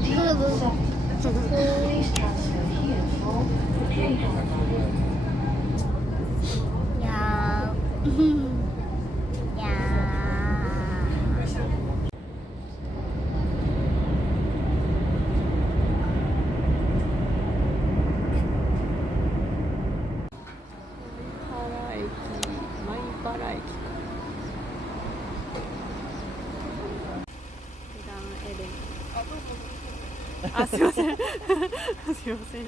やーや米原駅あ、すいませんすいません。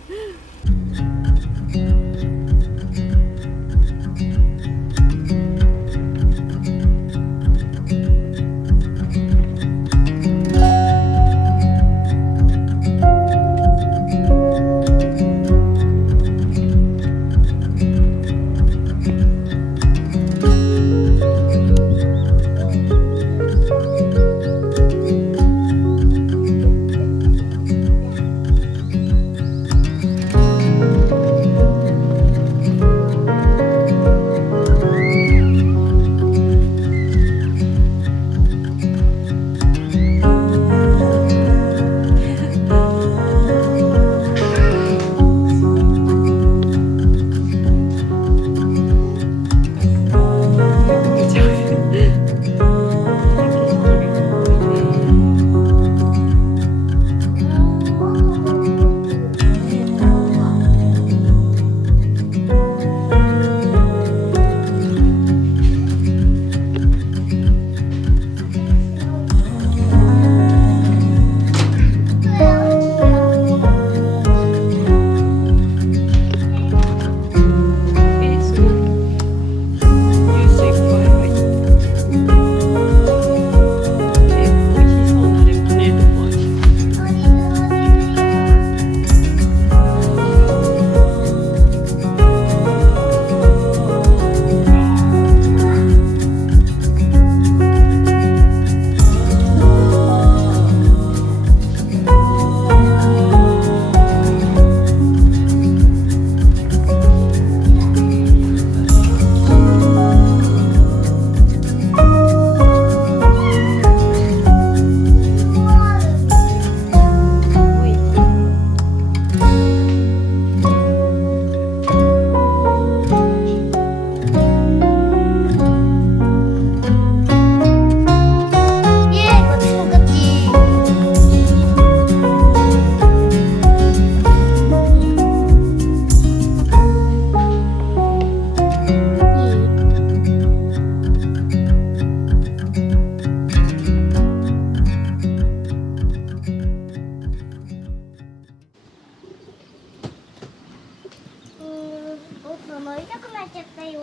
乗りたくなっちゃったよ。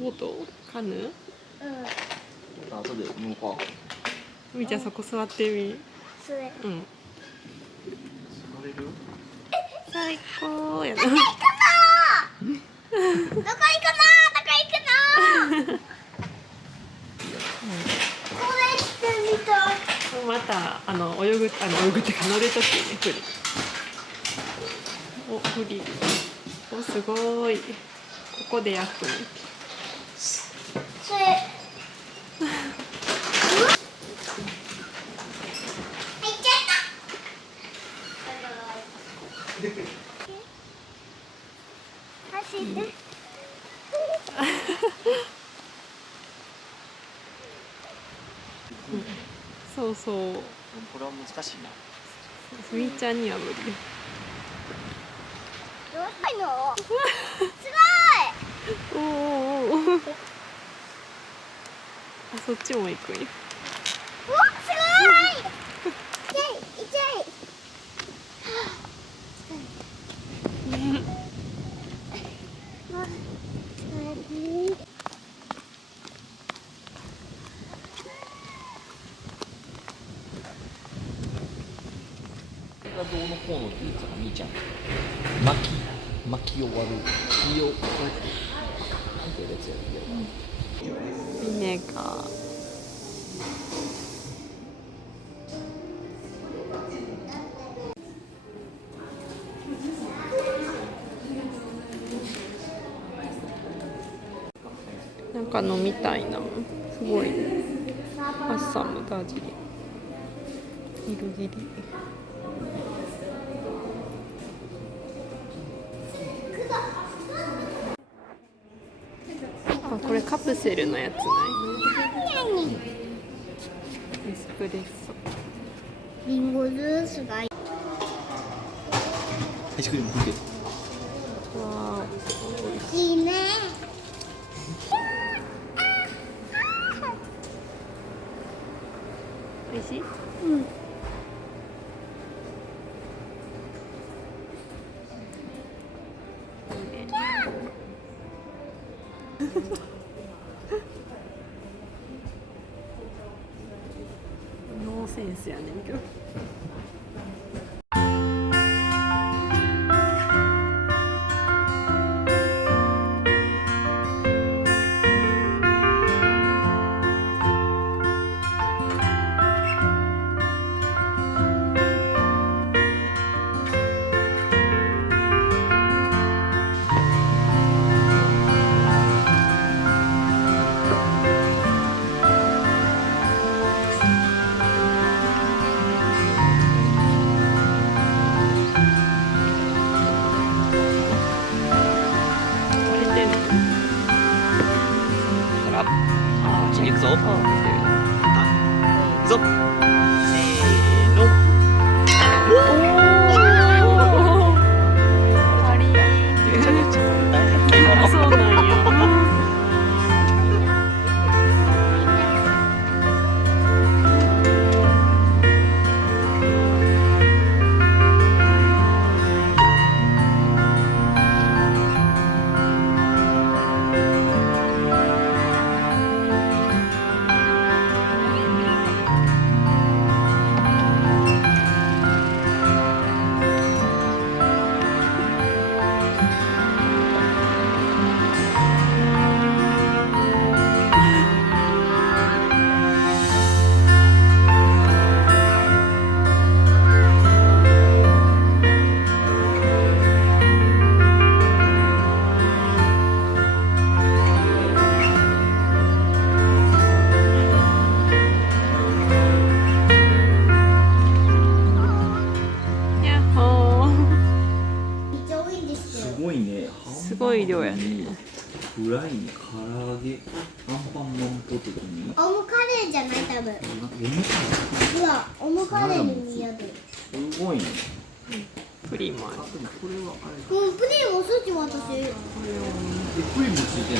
ボートカヌー後で向こう。みーちゃんそこ座ってみ。それ。うん。座れる？最高やな。どこ行くの？どこ行くの？これしてみたい。また泳ぐってか乗るときにフリ。おフリ。おすごい。ここで焼くの。それ。走って。そうそう。これは難しいな。みーちゃんには無理。どうしたの？すおお。あ、そっちも行くんや。ごい。お、すごい。痛い。どうのこうのって言ってたのみーちゃん。巻き終わる。木をこうやってなんていうやつやるけど。ビネガー。なんか飲みたいな。すごい。アッサムダージリン。色切り。あ、これカプセルのやつない？エスプレッソ。リンゴジュースがいい。アイスクリーム食うけど。わいいね。ー、美味しい？うん。ノーセンスやねんけど。行くぞ。行くぞ。せーの。パリーめちゃめちゃ大変だよ。そうなんや。やっほー。めっちゃ多いんですよ。すごいね。すごい量やね。フライに唐揚げ、アンパンマンポテトに。オムカレーじゃない多分。なんかほら、オムカレーに見える。すごいね。プリンもある。でもこれはあれ。うん、プリンも好き私。プリンもついてん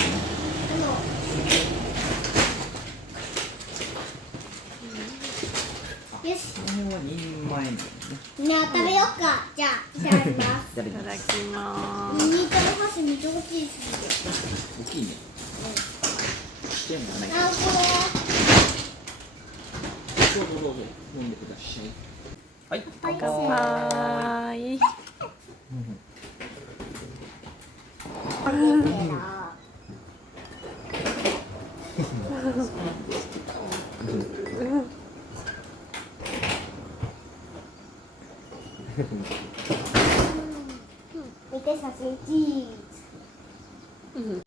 の？よし。これは2人前なんだね。ね、食べようか。じゃあ、いただきます。いただきます。いただきまミニトロ箸めっちゃ大きいし。大きいね。全部ね。あ、こどうぞどうぞ飲んでください。はい。乾す。はーい。れ。見て写真チーズ。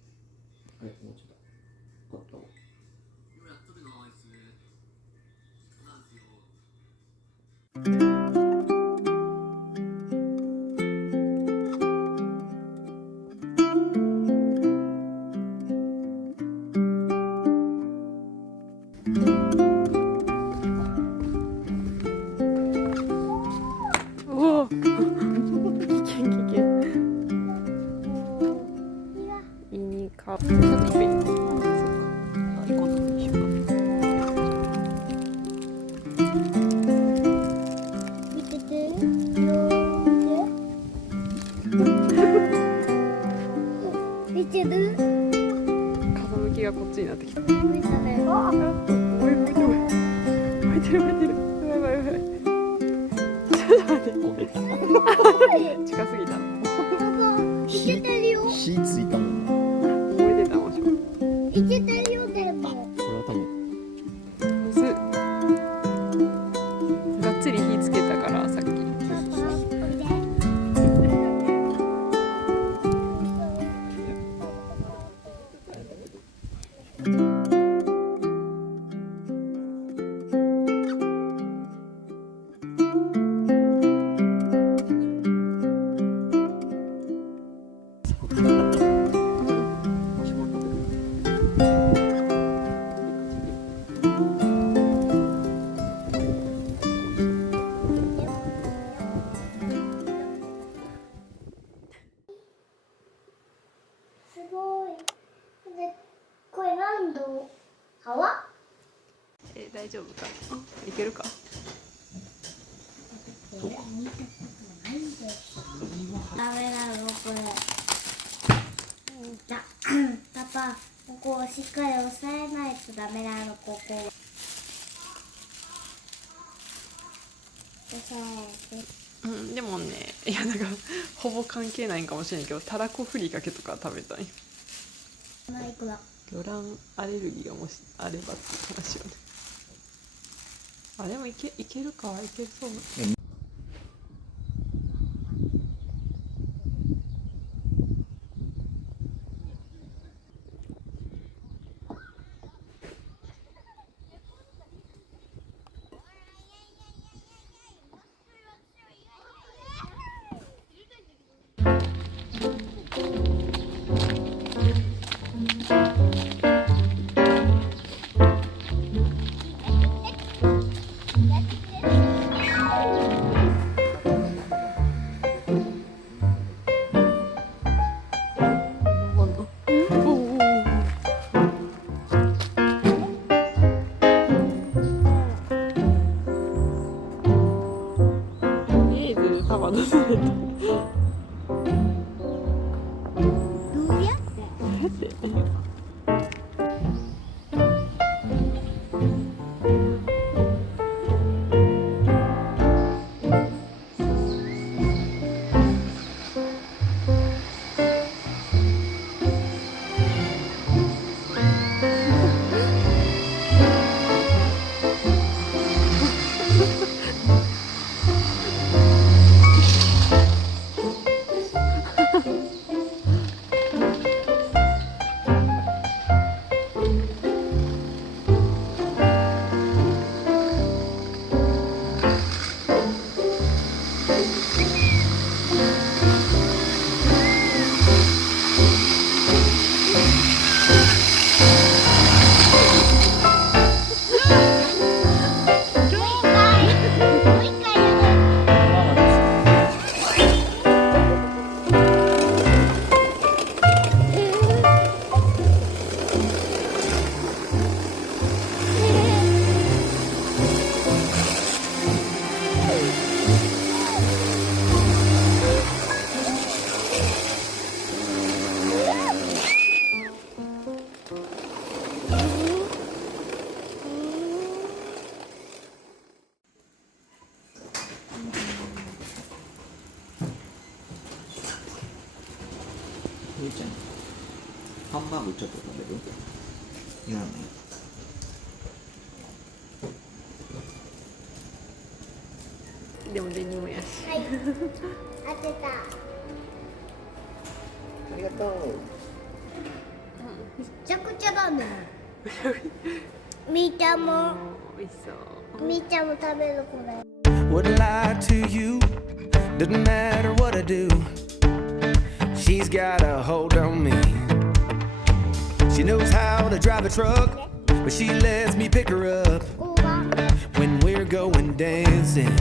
もうちょっと。取ったわ。おお。危険危険。いいにか。ちょっと低い。あ、そっか。あ、行こうとしようか。見てて。見てる。風向きがこっちになってきた。見てる。あ、おい、燃えてる。燃えてる、燃えてる。やばい、やばい。ちょっと待って。近すぎた。いけてるよ。火ついたもんな。燃えてた、もしも。いけてるよ、でも。今度川？大丈夫か？いけるか？そうか。ダメなのこれ。パパ、ここをしっかり押さえないとダメなのここ。押さえて。でもね、いやなんかほぼ関係ないんかもしれんけど、たらこふりかけとか食べたい。いくら？魚卵アレルギーがもしあればっていう話よね。あ、でもいけるか、いけそう。パパのせて。どうやって？ゆうちゃん、ハンバーグちょっと食べる？いらない。でもデニムやし。はい。当てた。ありがとう。めちゃくちゃだね。みーちゃんも、美味しそう。みーちゃんも食べるこれ。 Wouldn't lie to you, doesn't matter what I do. She's got a hold on me. She knows how to drive a truck, but she lets me pick her up ここが when we're going dancing.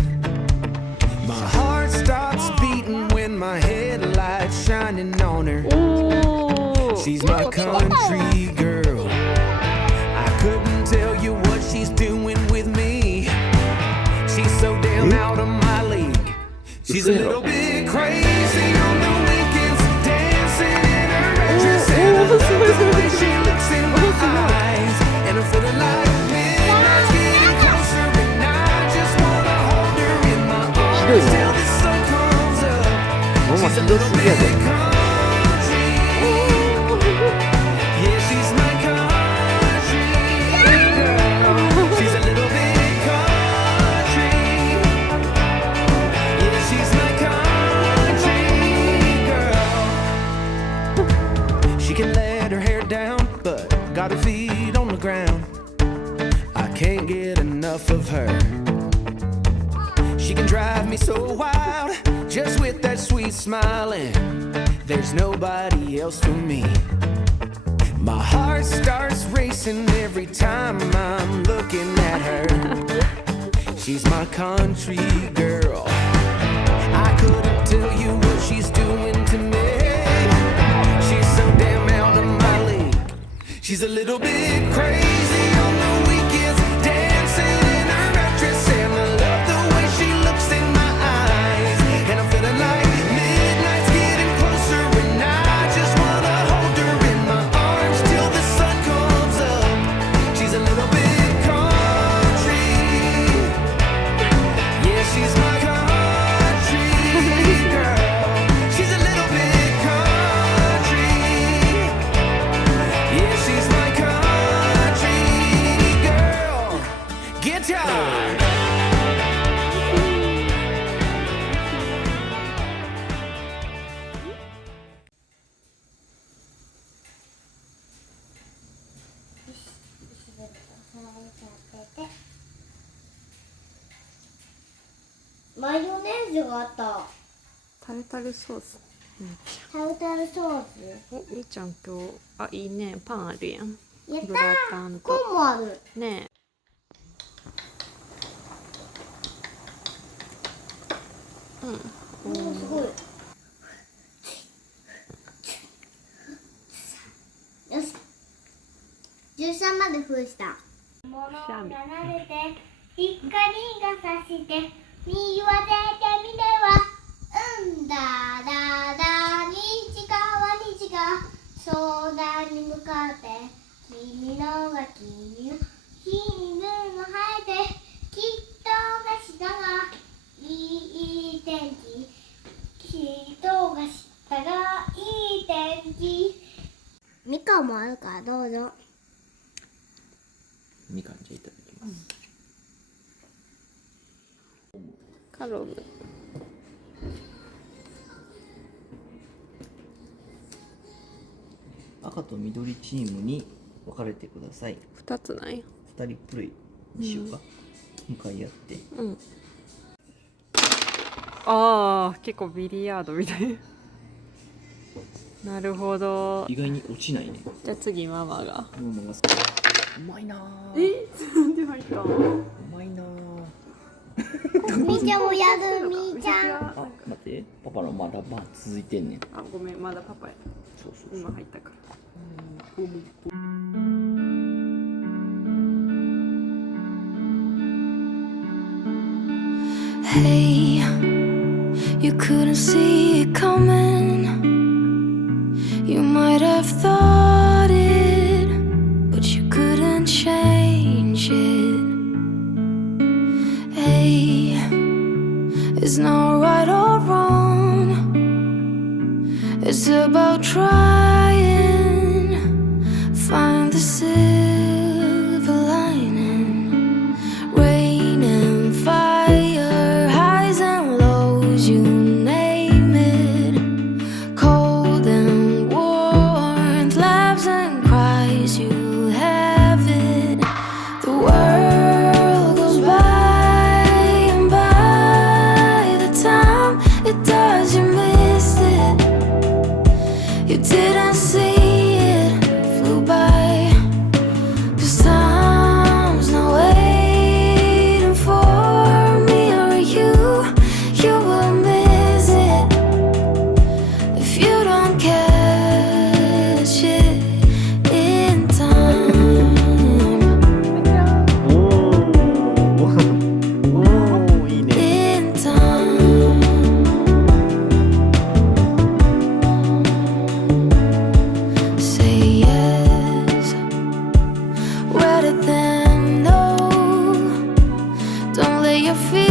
My heart starts beating when my headlights shining on her. She's my country girl. I couldn't tell you what she's doing with me. She's so damn out of my league. She's a little bit crazy on the weekends, dancing in her red dress. And I love the way she looks in my eyes. And I'm feeling like midnight's getting closer, and I just wanna hold her in my arms till the sun comes up. She's a little bit country. Yeah, she's my country girl. She's a little bit country. Yeah, she's my country girl. She can let her hair down, but got her feet on the ground. I can't get enough of her. She can drive me so wild, just with that sweet smiling. There's nobody else for me. My heart starts racing every time I'm looking at her. She's my country girl. I couldn't tell you what she's doing to me. She's so damn out of my league. She's a little bit crazy on the weekends, dancing in her red dress, and I love the way she looks in my eyes. And I'm feeling like midnight's getting closer, and I just wanna hold her in my arms till the sun comes up. She's a little bit country, yeah, she's my country girl. She's a little bit country, yeah, she's my country girl. Guitar.マヨネーズがあった。タルタルソース。タルタルソーお、みーちゃん今日、あ、いいね、パンあるやん。ス。やったグラタンー。と。コーンもある。ねえ。うん。すごい。よし。13まで封した。物を並べて、光が差して、見渡してみては、だだだ、西川西川、空に向かって、君のが君の、君の生えて、きっとが下がいい天気、きっとが下がいい天気。みかんもあるからどうぞ。みかんじゃいただきます。カロム。赤と緑チームに分かれてください。2つない。 2人プレイにしようか、向かい合ってうん。ああ、結構ビリヤードみたいな。なるほど。意外に落ちないね。じゃあ次ママが。ママがうまいなー。なんで入ったうまいなー。みーちゃんもやる。みーちゃん。あ、待って、パパのまだ番続いてんねん。あ、ごめん、まだパパや。そうそうそう。今入ったから。Hey, you couldn't see it coming. You might have thought it, but you couldn't change it. Hey, it's not right or wrong. It's about trying, find the silver lining. Rain and fire, highs and lows, you name it. Cold and warmth, laughs and cries, you have it. The world goes by, and by the time it does, you missed it. You didn't see it, flew by. 'Cause time's not waiting for me or you. You will miss it if you don't catch it in time. おお、いいね。 In time. Say yes rather than no. Don't let your feelings